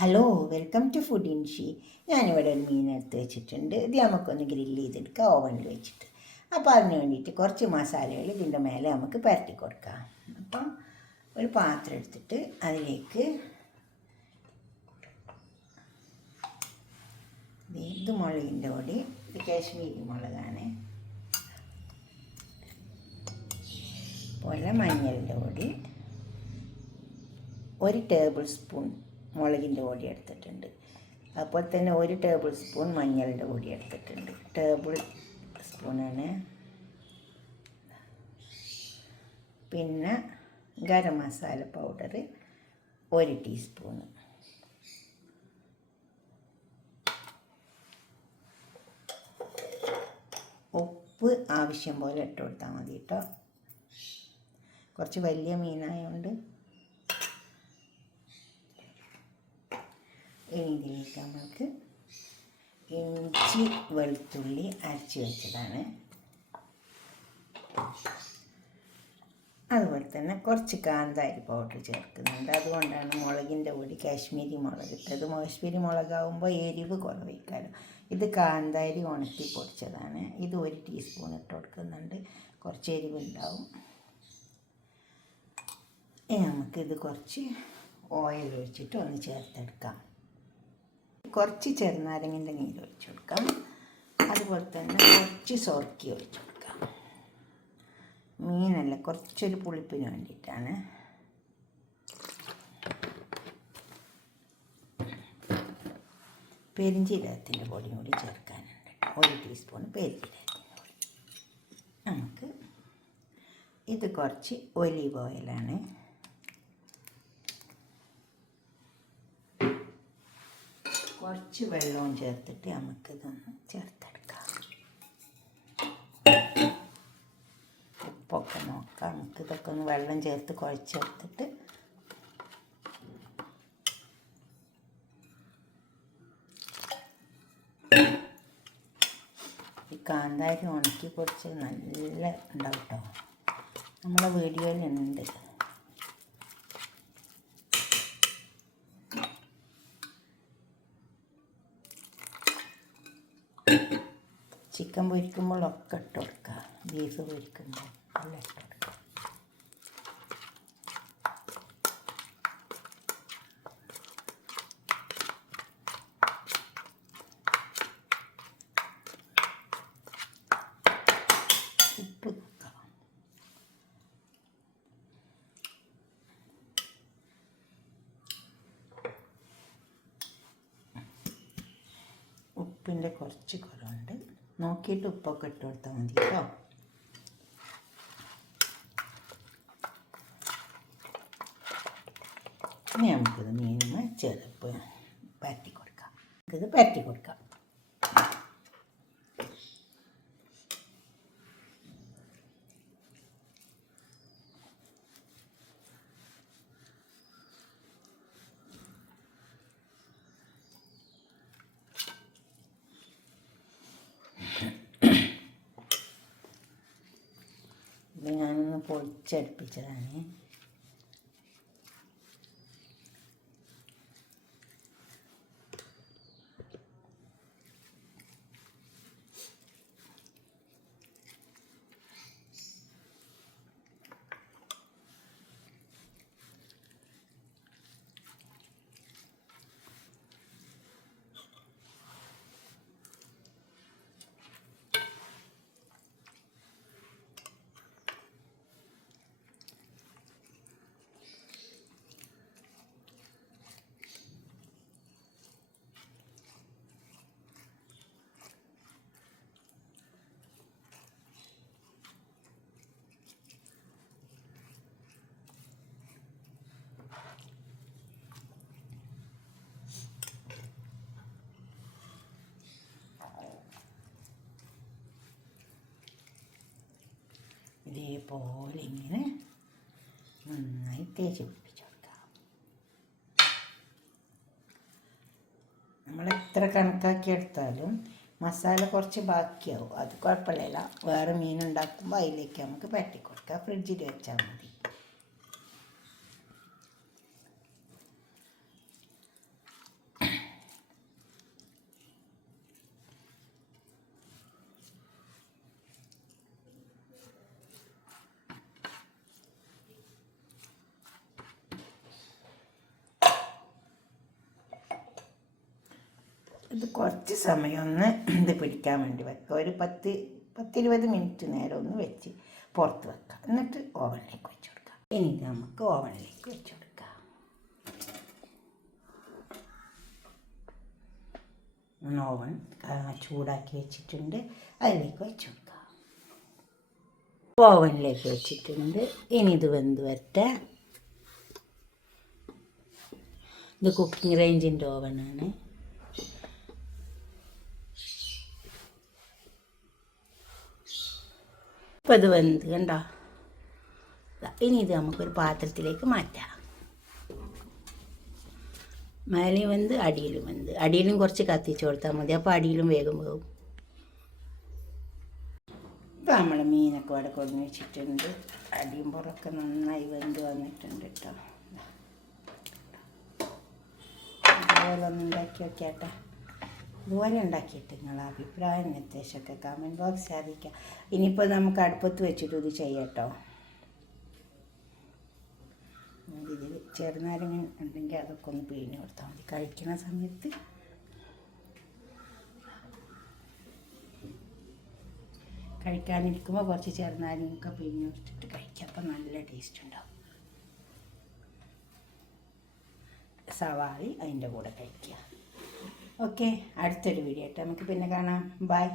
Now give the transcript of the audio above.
Hello, welcome to food ഇൻഷി. ഞാനിവിടെ ഒരു മീൻ എടുത്ത് വെച്ചിട്ടുണ്ട്. ഇത് നമുക്കൊന്ന് ഗ്രില്ല് ചെയ്തെടുക്കാം ഓവനിൽ വെച്ചിട്ട്. അപ്പോൾ അതിന് വേണ്ടിയിട്ട് കുറച്ച് മസാലകൾ ഇതിൻ്റെ മേലെ നമുക്ക് പരട്ടി കൊടുക്കാം. അപ്പം ഒരു പാത്രം എടുത്തിട്ട് അതിലേക്ക് ഇത് മുളകിൻ്റെ പൊടി, ഇത് കാശ്മീരി മുളകാണ്, പോലെ മഞ്ഞളിൻ്റെ പൊടി, 1 ടേബിൾ സ്പൂൺ മുളകിൻ്റെ പൊടി എടുത്തിട്ടുണ്ട്. അപ്പോൾ തന്നെ 1 ടേബിൾ സ്പൂൺ മഞ്ഞളിൻ്റെ പൊടി എടുത്തിട്ടുണ്ട്. ടേബിൾ സ്പൂണാണ്. പിന്നെ ഗരം മസാല പൗഡർ 1 ടീസ്പൂണ്. ഉപ്പ് ആവശ്യം പോലെ ഇട്ട് കൊടുത്താൽ മതി കേട്ടോ. കുറച്ച് വലിയ മീനായതുകൊണ്ട്. ഇനി ഇതിലേക്ക് നമുക്ക് ഇഞ്ചി വെളുത്തുള്ളി അരച്ച് വെച്ചതാണ്. അതുപോലെ തന്നെ കുറച്ച് കാന്താരി പൗഡർ ചേർക്കുന്നുണ്ട്. അതുകൊണ്ടാണ് മുളകിൻ്റെ പൊടി കാശ്മീരി മുളക് ഇട്ടത്. കാശ്മീരി മുളകാവുമ്പോൾ എരിവ് കുറവേക്കാലും. ഇത് കാന്താരി ഉണക്കി പൊടിച്ചതാണ്. ഇത് 1 ടീസ്പൂൺ ഇട്ട് കൊടുക്കുന്നുണ്ട്. കുറച്ച് എരിവുണ്ടാവും. ഇനി നമുക്കിത് കുറച്ച് ഓയിൽ ഒഴിച്ചിട്ട് ഒന്ന് ചേർത്തെടുക്കാം. കുറച്ച് ചെറുനാരങ്ങൻ്റെ നീര് ഒഴിച്ചു കൊടുക്കാം. അതുപോലെ തന്നെ കുറച്ച് സോർക്കി ഒഴിച്ചു കൊടുക്കാം. മീനല്ല, കുറച്ചൊരു പുളിപ്പിന് വേണ്ടിയിട്ടാണ്. പെരിഞ്ജീരകത്തിൻ്റെ പൊടിയും കൂടി ചേർക്കാനുണ്ട്. 1 ടീസ്പൂൺ പെരിഞ്ജീരകത്തിൻ്റെ പൊടി. നമുക്ക് ഇത് കുറച്ച് ഒലീവ് ഓയിലാണ്. കുറച്ച് വെള്ളവും ചേർത്തിട്ട് നമുക്കിതൊന്ന് ചേർത്തെടുക്കാം. ഉപ്പൊക്കെ നോക്കാം. നമുക്കിതൊക്കെ ഒന്ന് വെള്ളം ചേർത്ത് കുഴച്ചെടുത്തിട്ട് ഈ കാന്താരി ഉണക്കി പൊടിച്ച് നല്ല ഉണ്ടാവും കേട്ടോ. നമ്മളെ വീഡിയോയിലുണ്ട്. ചിക്കൻ പൊരിക്കുമ്പോഴൊക്കെ ഇട്ട് കൊടുക്കുക. ബീഫ് പൊരിക്കുമ്പോൾ എല്ലാം ഇട്ട് കൊടുക്കുക. ഉപ്പ് നോക്കാം. ഉപ്പിൻ്റെ കുറച്ച് കുറവുണ്ട്. നോക്കിയിട്ട് ഉപ്പൊക്കെ ഇട്ട് കൊടുത്താൽ മതി കേട്ടോ. ഇനി നമുക്കിത് മീനിന് ചെറുപ്പ് പരട്ടി കൊടുക്കാം. നമുക്കിത് പരട്ടി കൊടുക്കാം. ഇത് ഞാനൊന്ന് പൊടിച്ചടുപ്പിച്ചതാണ്. ഇതേപോലെ ഇങ്ങനെ നന്നായി തേച്ച് പിടിപ്പിച്ച് കൊടുക്കാം. നമ്മൾ എത്ര കണക്കാക്കി എടുത്താലും മസാല കുറച്ച് ബാക്കിയാവും. അത് കുഴപ്പമില്ല. വേറെ മീൻ ഉണ്ടാക്കുമ്പോൾ അതിലേക്ക് നമുക്ക് പരട്ടി കൊടുക്കാം. ഫ്രിഡ്ജിൽ വെച്ചാൽ മതി. ഇത് കുറച്ച് സമയം ഒന്ന് ഇത് പിടിക്കാൻ വേണ്ടി വെക്കുക. ഒരു 10-20 മിനിറ്റ് നേരം ഒന്ന് വെച്ച് പുറത്ത് വെക്കുക. എന്നിട്ട് ഓവനിലേക്ക് വെച്ച് കൊടുക്കുക. ഇനി ഇത് നമുക്ക് ഓവനിലേക്ക് വെച്ച് കൊടുക്കാം. ഓവൻ ചൂടാക്കി വെച്ചിട്ടുണ്ട്, അതിലേക്ക് വെച്ച് കൊടുക്കുക. ഓവനിലേക്ക് വെച്ചിട്ടുണ്ട്. ഇനി ഇത് വെന്ത് വരട്ടെ. ഇത് കുക്കിംഗ് റേഞ്ചിൻ്റെ ഓവനാണ്. ഇപ്പം ഇത് വെന്ത് കണ്ടോ. ഇനി ഇത് നമുക്കൊരു പാത്രത്തിലേക്ക് മാറ്റാം. മേലെയും വെന്ത് അടിയിലും വെന്ത്. അടിയിലും കുറച്ച് കത്തിച്ച് കൊടുത്താൽ മതി, അപ്പോൾ അടിയിലും വേഗം പോകും. ഇപ്പം നമ്മൾ മീനൊക്കെ ഇവിടെ കൊണ്ടു വെച്ചിട്ടുണ്ട്. അടിയും പുറമൊക്കെ നന്നായി വെന്ത് വന്നിട്ടുണ്ട് കേട്ടോ. ഇതുപോലെ ഒന്ന് ഉണ്ടാക്കി വെക്കാട്ടെ. ഇതുപോലെ ഉണ്ടാക്കിയിട്ട് നിങ്ങളെ അഭിപ്രായം നിർദ്ദേശമൊക്കെ കമൻറ്റ് ബോക്സിൽ അറിയിക്കാം. ഇനിയിപ്പോൾ നമുക്ക് അടുപ്പത്ത് വെച്ചിട്ട് ഇത് ചെയ്യാം കേട്ടോ. ഇതിൽ ചെറുനാരങ്ങ ഉണ്ടെങ്കിൽ അതൊക്കെ ഒന്ന് പിഴിഞ്ഞ് കൊടുത്താൽ മതി കഴിക്കുന്ന സമയത്ത്. കഴിക്കാനിരിക്കുമ്പോൾ കുറച്ച് ചെറുനാരങ്ങയൊക്കെ പിഴിഞ്ഞ് കൊടുത്തിട്ട് കഴിക്കുക. അപ്പം നല്ല ടേസ്റ്റ് ഉണ്ടാവും. സവാള അതിൻ്റെ കൂടെ കഴിക്കുക. ഓക്കെ, അടുത്തൊരു വീഡിയോ ആയിട്ട് നമുക്ക് പിന്നെ കാണാം. ബൈ.